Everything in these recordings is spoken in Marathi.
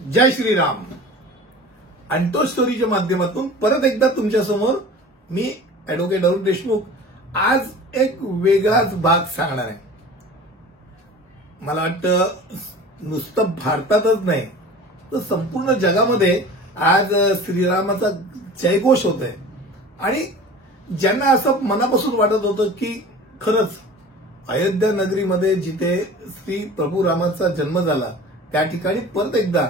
जय श्रीराम. अँटो स्टोरीच्या माध्यमातून परत एकदा तुमच्यासमोर मी ॲडव्होकेट अरुण देशमुख आज एक वेगळाच भाग सांगणार आहे. मला वाटतं नुसतं भारतातच नाही तर संपूर्ण जगामध्ये आज श्रीरामाचा जयघोष होत आहे आणि ज्यांना असं मनापासून वाटत होतं की खरंच अयोध्या नगरीमध्ये जिथे श्री प्रभू रामाचा जन्म झाला त्या ठिकाणी परत एकदा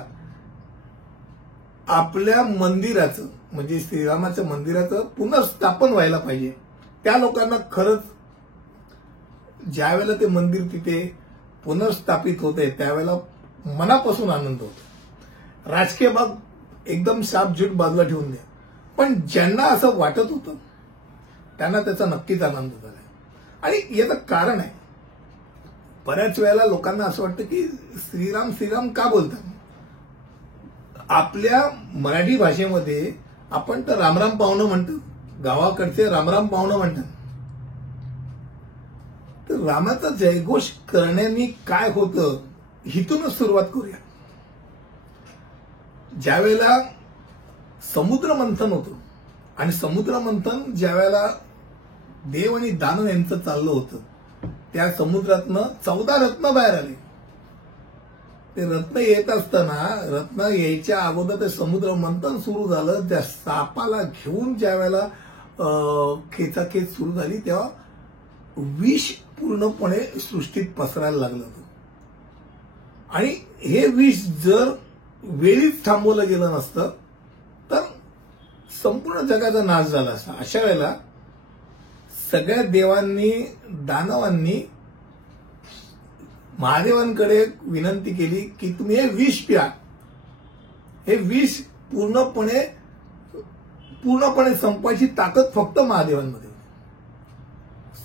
आपल्या मंदिराचं म्हणजे श्रीरामाच्या मंदिराचं पुनर्स्थापन व्हायला पाहिजे, त्या लोकांना खरंच ज्यावेळेला ते मंदिर तिथे पुनर्स्थापित होते त्यावेळेला मनापासून आनंद होतो. राजकीय बाब एकदम सापजूट बाजूला ठेवून द्या, पण ज्यांना असं वाटत होतं त्यांना त्याचा नक्कीच आनंद झाला आणि याचं कारण आहे. बऱ्याच वेळेला लोकांना असं वाटतं की श्रीराम श्रीराम का बोलतात. आपल्या मराठी भाषेमध्ये आपण तर रामराम पाहुणं म्हणतो, गावाकडचे रामराम पाहुणं म्हणतात. तर रामाचा जयघोष करण्यानी काय होतं हिथूनच सुरुवात करूया. ज्यावेळेला समुद्र मंथन होतं आणि समुद्र मंथन ज्यावेळेला देव आणि दानव यांचं चाललं होतं त्या समुद्रातनं 14 रत्न बाहेर आले. ते रत्न येत असताना रत्न यायच्या अगोदर ते समुद्र मंथन सुरू झालं. त्या सापाला घेऊन ज्या वेळेला खेचाखेच सुरू झाली तेव्हा विष पूर्णपणे सृष्टीत पसरायला लागलं होतं आणि हे विष जर वेळीच थांबवलं गेलं नसतं तर संपूर्ण जगाचा नाश झाला असता. अशा वेळेला सगळ्या देवांनी दानवांनी महादेवांकडे विनंती केली की तुम्ही हे विष प्या. हे विष पूर्णपणे संपवायची ताकद फक्त महादेवांमध्ये.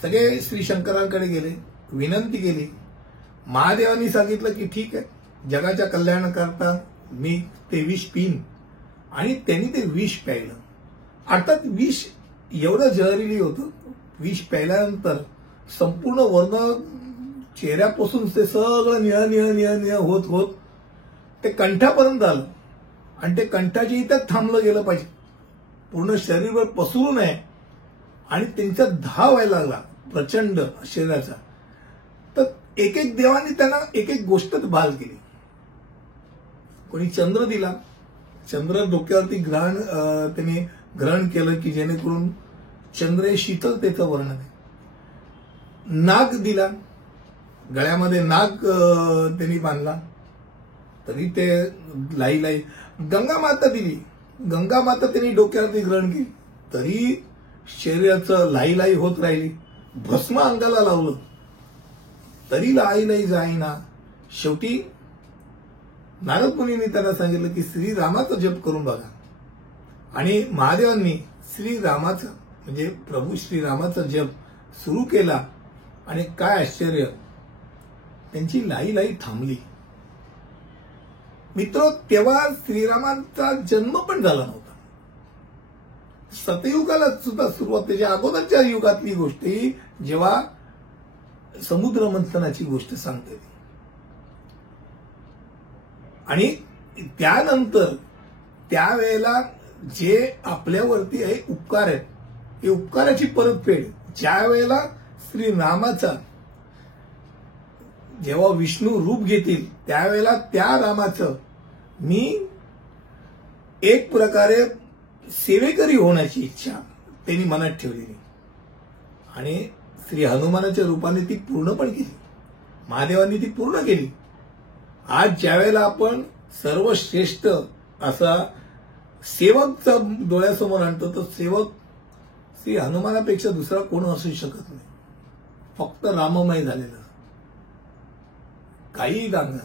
सगळे श्री शंकरांकडे गेले, विनंती केली. महादेवांनी सांगितलं की ठीक आहे, जगाच्या कल्याणाकरता मी ते विष पिईन आणि त्यांनी ते विष प्यायलं. अर्थात विष एवढं जहरीली होतं. विष प्यायल्यानंतर संपूर्ण वर्ण चेहऱ्यापासून ते सगळं निळ निळ निळ निळ होत होत ते कंठापर्यंत आलं आणि ते कंठाच्या इथं थांबलं गेलं पाहिजे, पूर्ण शरीरभर पसरू नये आणि त्यांचा धाव व्हायला लागला प्रचंड शरीराचा. तर एक एक देवांनी त्यांना एक एक गोष्ट बहाल केली. कोणी चंद्र दिला, चंद्र डोक्यावरती त्यांनी ग्रहण केलं की जेणेकरून चंद्र हे शीतलतेचं वर्णन आहे. नाग दिला, गळ्यामध्ये नाग त्यांनी बांधला तरी ते लाई लाई. गंगा माता दिली, गंगा माता त्यांनी डोक्यावरती ग्रहण केली तरी शरीराचं लाई लाई होत राहिली. भस्म अंगाला लावलं तरी लाई लाई जाईना. शेवटी नारद मुनींनी त्यांना सांगितलं की श्रीरामाचा जप करून बघा आणि महादेवांनी श्रीरामाचा म्हणजे प्रभू श्रीरामाचा जप सुरू केला आणि काय आश्चर्य, त्यांची लाई लाई थांबली. मित्र, तेव्हा श्रीरामाचा जन्म पण झाला नव्हता. सतयुगाला सुद्धा सुरुवात, त्याच्या अगोदरच्या युगातली गोष्ट ही जेव्हा समुद्र मंथनाची गोष्ट सांगते आणि त्यानंतर त्यावेळेला जे आपल्यावरती आहे उपकार आहेत हे उपकाराची परतफेड ज्या वेळेला श्रीरामाचा जेव्हा विष्णू रूप घेतील त्यावेळेला त्या रामाचं मी एक प्रकारे सेवेकरी होण्याची इच्छा त्यांनी मनात ठेवलेली आणि श्री हनुमानाच्या रूपाने ती पूर्ण पण केली. महादेवांनी ती पूर्ण केली. आज ज्यावेळेला आपण सर्वश्रेष्ठ असा सेवकचा डोळ्यासमोर आणतो तर सेवक श्री हनुमानापेक्षा दुसरा कोण असू शकत नाही. फक्त राममय झालेलं. काही सांगा,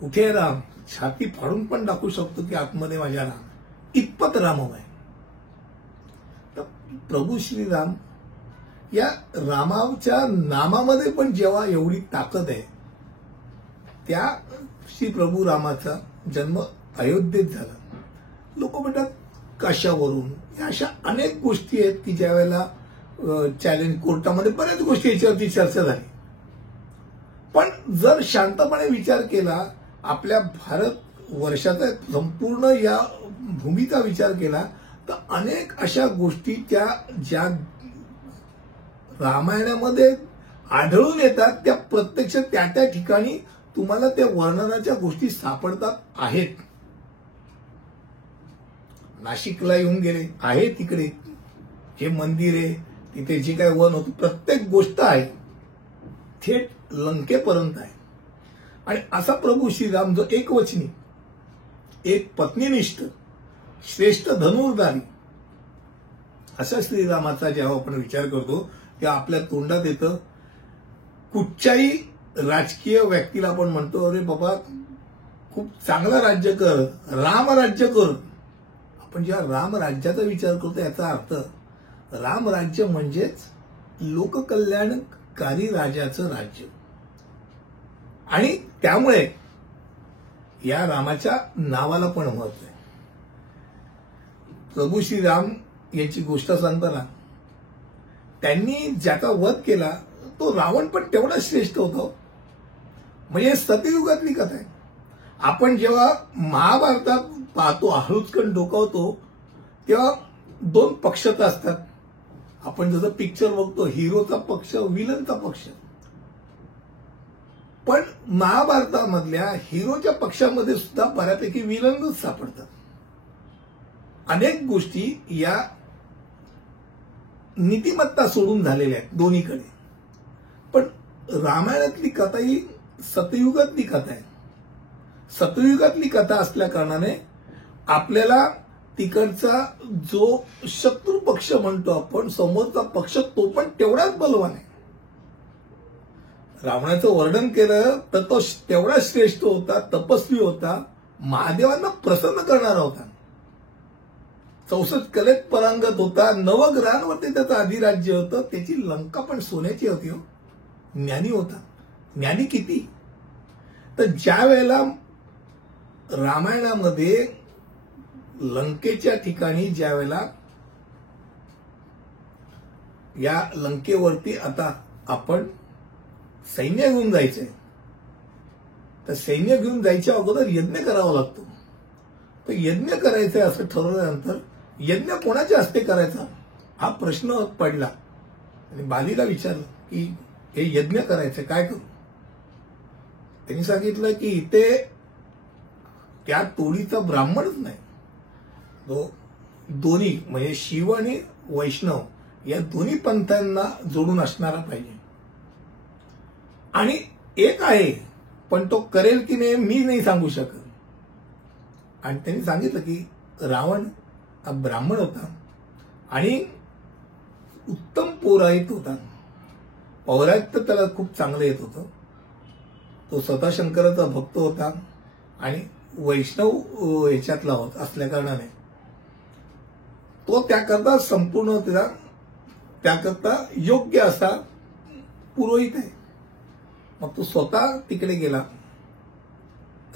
कुठे राम, छाती फाडून पण दाखवू शकतो की आतमध्ये माझ्या राम, इतपत राममय. तर प्रभू श्रीराम या रामाच्या नामामध्ये पण जेव्हा एवढी ताकद आहे, त्या श्री प्रभू रामाचा जन्म अयोध्येत झाला. लोक म्हणतात कशावरून, या अशा अनेक गोष्टी आहेत की ज्या वेळेला चॅलेंज कोर्टामध्ये बऱ्याच गोष्टी याच्यावरती चर्चा झाली. पण जर शांतपणे विचार केला आपल्या भारत वर्षाचा संपूर्ण या भूमीचा विचार केला तर अनेक अशा गोष्टी त्या ज्या रामायणामध्ये आढळून येतात त्या प्रत्यक्ष त्या त्या ठिकाणी तुम्हाला त्या वर्णनाच्या गोष्टी सापडतात आहेत. नाशिकला येऊन गेले आहे, तिकडे जे मंदिर आहे तिथे जे काही वन होतं प्रत्येक गोष्ट आहे थेट लंकेपर्यंत आहे. आणि असा प्रभू श्रीराम जो एकवचनी, एक पत्नीनिष्ठ, श्रेष्ठ धनुर्धारी असा श्रीरामाचा जेव्हा आपण विचार करतो तेव्हा आपल्या तोंडात येतं. कुठच्याही राजकीय व्यक्तीला आपण म्हणतो अरे बाबा खूप चांगलं राज्य कर, राम राज्य कर. आपण जेव्हा राम राज्याचा विचार करतो याचा अर्थ राम राज्य म्हणजेच लोककल्याणकारी राजाचं राज्य. आणि त्यामुळे या रामाच्या नावाला पण महत्व आहे. प्रभू श्रीराम यांची गोष्ट सांगताना त्यांनी ज्याचा वध केला तो रावण पण तेवढा श्रेष्ठ होता. म्हणजे सतयुगातली कथा आहे. आपण जेव्हा महाभारतात पाहतो, हळूचकण डोकावतो तेव्हा दोन पक्ष असतात. आपण जसं पिक्चर बघतो हिरोचा पक्ष, विलनचा पक्ष. पण महाभारतामधल्या हिरोच्या पक्षामध्ये सुद्धा बऱ्यापैकी विलनच सापडतात. अनेक गोष्टी या नीतिमत्ता सोडून झालेल्या आहेत दोन्हीकडे. पण रामायणातली कथा ही सतयुगातली कथा आहे. सतयुगातली कथा असल्या कारणाने आपल्याला तिकडचा जो शत्रू पक्ष म्हणतो आपण, समोरचा पक्ष तो पण तेवढाच बलवान आहे. रावणाचं वर्णन केलं तर तो तेवढा श्रेष्ठ होता, तपस्वी होता, महादेवांना प्रसन्न करणारा होता, 64 कलेत परांगत होता, नवग्रहांवरती त्याचं अधिराज्य होतं, त्याची लंका पण सोन्याची होती. ज्ञानी होता. ज्ञानी किती तर ज्या वेळेला रामायणामध्ये लंकेच्या ठिकाणी ज्या वेळेला या लंकेवरती आता आपण सैन्य घेऊन जायचंय तर सैन्य घेऊन जायच्या अगोदर यज्ञ करावा लागतो. तर यज्ञ करायचंय असं ठरवल्यानंतर यज्ञ कोणाच्या हस्ते करायचा हा प्रश्न पडला. आणि बालीला विचारलं की हे यज्ञ करायचं काय करू. त्यांनी सांगितलं की इथे त्या टोळीचा ब्राह्मणच नाही, तो दोन्ही म्हणजे शिव आणि वैष्णव या दोन्ही पंथांना जोडून असणारा पाहिजे. आणि एक आहे पण तो करेल की नाही मी नाही सांगू शकत. आणि त्यांनी सांगितलं की रावण हा ब्राह्मण होता आणि उत्तम पौराहित होता. पौराहित्य त्याला खूप चांगलं येत होतं. तो स्वतः शंकराचा भक्त होता आणि वैष्णव याच्यातला होता असल्या कारणाने तो त्याकरता संपूर्ण त्याकरता योग्य असा पुरोहित आहे. मग तो स्वतः तिकडे गेला.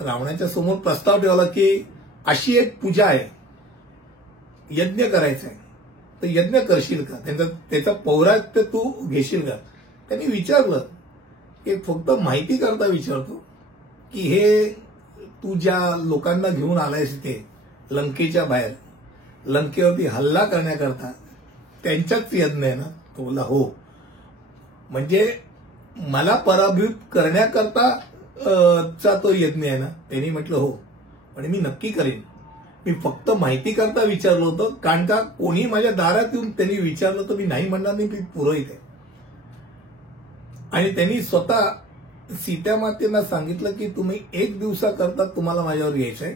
रावणाच्या समोर प्रस्ताव ठेवला की अशी एक पूजा आहे, यज्ञ करायचा आहे, तर यज्ञ करशील का, त्याचा पौराहित्य तू घेशील का. त्यांनी विचारलं की फक्त माहिती करता विचारतो की हे तू ज्या लोकांना घेऊन आलायस ते लंकेच्या बाहेर लंकेवरती हल्ला करण्याकरता त्यांच्याच यज्ञ आहे ना. तो बोलला हो. म्हणजे मला पराभूत करण्याकरता चा तो यज्ञ आहे ना. त्यांनी म्हटलं हो. आणि मी नक्की करेन. मी फक्त माहिती करता विचारलं होतं कारण का कोणी माझ्या दारात येऊन त्यांनी विचारलं तर मी नाही म्हणणार नाही, मी पुरोहित आहे. आणि त्यांनी स्वतः सीता मातेला सांगितलं की तुम्ही 1 दिवसाकरता तुम्हाला माझ्यावर यायचंय.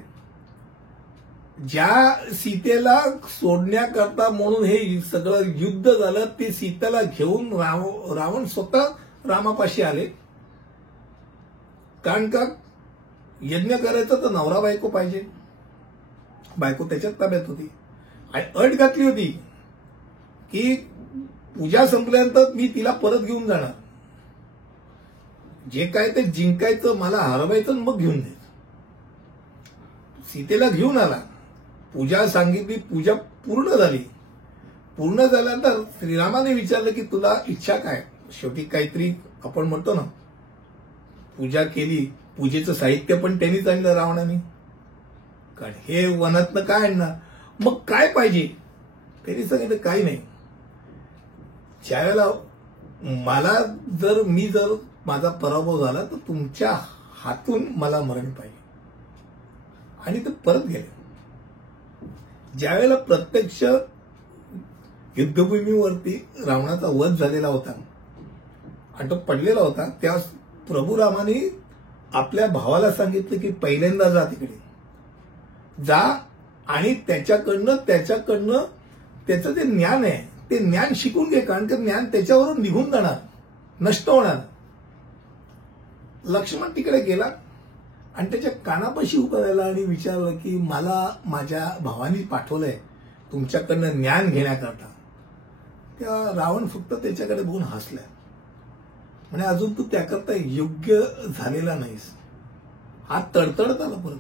ज्या सीतेला सोडण्याकरता म्हणून हे सगळं युद्ध झालं ते सीतेला घेऊन रावण स्वतः रामापाशी आले. कारण का यज्ञ करायचं तर नवरा बायको पाहिजे. बायको त्याच्यात ताब्यात होती आणि अट घातली होती की पूजा संपल्यानंतर मी तिला परत घेऊन जाणार. जे काय ते जिंकायचं मला हरवायचं मग घेऊन द्यायचं. सीतेला घेऊन आला. पूजा सांगितली, पूजा पूर्ण झाली. पूर्ण झाल्यानंतर श्रीरामाने विचारलं की तुला इच्छा काय. शेवटी काहीतरी आपण म्हणतो ना पूजा केली, पूजेचं साहित्य पण त्यांनीच आणलं रावणाने. कारण हे वनातनं काय आणणार, मग काय पाहिजे. त्यांनी सांगितलं काही नाही. ज्यावेळेला मी जर माझा पराभव झाला तर तुमच्या हातून मला मरण पाहिजे. आणि ते परत गेले. ज्यावेळेला प्रत्यक्ष युद्धभूमीवरती रावणाचा वध झालेला होता आणि तो पडलेला होता, त्या प्रभू रामाने आपल्या भावाला सांगितलं की पहिल्यांदा जा, तिकडे जा आणि त्याच्याकडनं त्याचं जे ज्ञान आहे ते ज्ञान शिकून घे, कारण ते ज्ञान त्याच्यावरून निघून जाणार, नष्ट होणार. लक्ष्मण तिकडे गेला आणि त्याच्या कानापाशी उभं राहिला आणि विचारलं की मला माझ्या भावानी पाठवलंय तुमच्याकडनं ज्ञान घेण्याकरता. त्या रावण फक्त त्याच्याकडे बघून हसला. म्हणजे अजून तू त्याकरता योग्य झालेला नाहीस. हात तडतडत आला परत.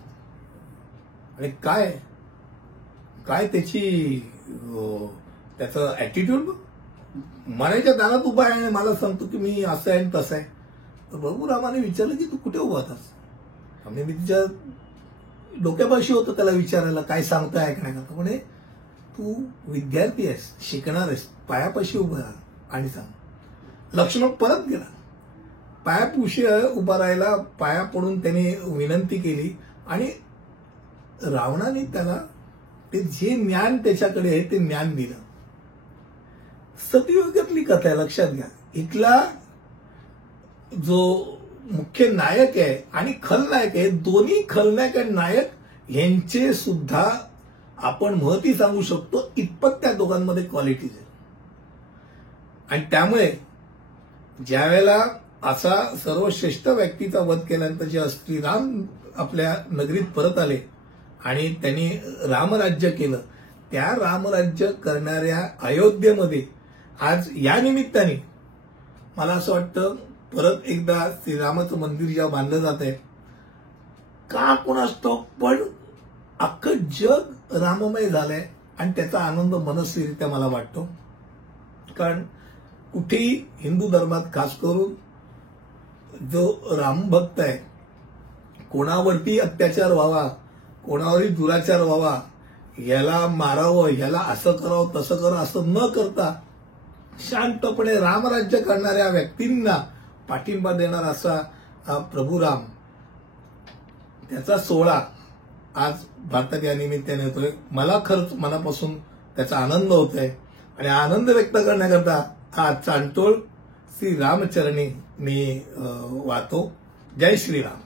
आणि काय त्याचं ऍटिट्यूड मरायच्या दारात उभा आहे आणि मला सांगतो की मी असं आहे तसं आहे. तर प्रभू रामाने विचारलं की तू कुठे उभा होतास. म्हणजे मी तिच्या डोक्यापाशी होतो त्याला विचारायला काय सांगतोय ऐकण्याकरता. म्हणे तू विद्यार्थी आहेस, शिकणार आहेस, पायापाशी उभा राहा आणि सांग. लक्ष्मण परत गेला, पायापाशी उभा राहिला, पाया पडून त्याने विनंती केली आणि रावणाने त्याला ते जे ज्ञान त्याच्याकडे आहे ते ज्ञान दिलं. सतयुगातली कथा आहे, लक्षात घ्या. इथला जो मुख्य नायक आहे आणि खलनायक आहे, दोन्ही खलनायक आणि नायक यांचे सुद्धा आपण महती सांगू शकतो इतपत त्या दोघांमध्ये क्वालिटीज आहे. आणि त्यामुळे ज्यावेळेला असा सर्वश्रेष्ठ व्यक्तीचा वध केल्यानंतर जे श्रीराम आपल्या नगरीत परत आले आणि त्यांनी रामराज्य केलं, त्या रामराज्य करणाऱ्या अयोध्येमध्ये आज या निमित्ताने मला असं वाटतं परत एकदा श्रीरामाचं मंदिर जेव्हा बांधलं जात आहे का कोणास ठाऊक, पण अख्खं जग राममय झालंय आणि त्याचा आनंद मनस्वीरित्या मला वाटतो. कारण कुठेही हिंदू धर्मात खास करून जो रामभक्त आहे, कोणावरती अत्याचार व्हावा, कोणावरही दुराचार व्हावा, याला मारावं, याला असं करावं तसं करावं असं न करता शांतपणे रामराज्य करणाऱ्या व्यक्तींना पाठिंबा देणार असा प्रभू राम, त्याचा सोहळा आज भारतात या निमित्ताने होतोय. मला खरंच मनापासून त्याचा आनंद होतोय आणि आनंद व्यक्त करण्याकरता हा चांटोळ श्री रामचरणी मी वाहतो. जय श्रीराम.